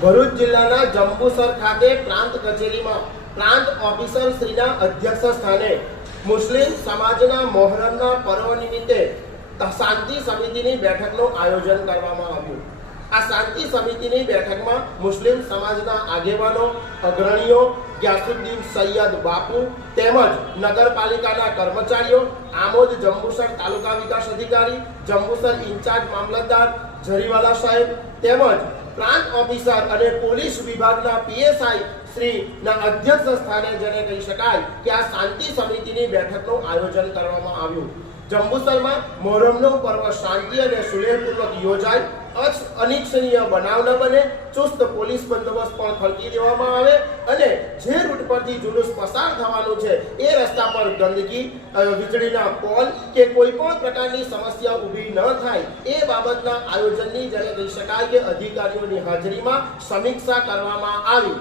ભરૂચ જિલ્લાના જંબુસર ખાતે પ્રાંત કચેરીમાં પ્રાંત ઓફિસર શ્રીના અધ્યક્ષ સ્થાને મુસ્લિમ સમાજના મોહરમના પર્વ નિમિત્તે શાંતિ સમિતિની બેઠકનું આયોજન કરવામાં આવ્યું. આ શાંતિ સમિતિની બેઠકમાં મુસ્લિમ સમાજના આગેવાનો, અગ્રણીઓ, ગ્યાસુદ્દીન સૈયદ બાપુ તેમજ નગરપાલિકાના કર્મચારીઓ, આમોદ જંબુસર તાલુકા વિકાસ અધિકારી, જંબુસર ઇન્ચાર્જ મામલતદાર જરીવાલા સાહેબ તેમજ પ્રાંત ઓફિસર અને પોલીસ વિભાગના પીએસઆઈ શ્રીના અધ્યક્ષ સ્થાને જેને કહી શકાય કે આ શાંતિ સમિતિની બેઠકનું આયોજન કરવામાં આવ્યું. જંબુસરમાં મોહરમનો પર્વ શાંતિ અને સુલેહપૂર્વક યોજાય. અનિચ્છનીય બનાવ ન બને, ચુસ્ત પોલીસ બંદોબસ્ત પણ ખડકી દેવામાં આવે અને જે રૂટ પરથી જુલુસ પસાર થવાનું છે, એ રસ્તા પર ગંદકી વીજળીના પોલ કે કોઈ પણ પ્રકારની સમસ્યા ઊભી ન થાય, એ બાબતના આયોજનની જેને કહી શકાય કે અધિકારીઓની હાજરીમાં સમીક્ષા કરવામાં આવી.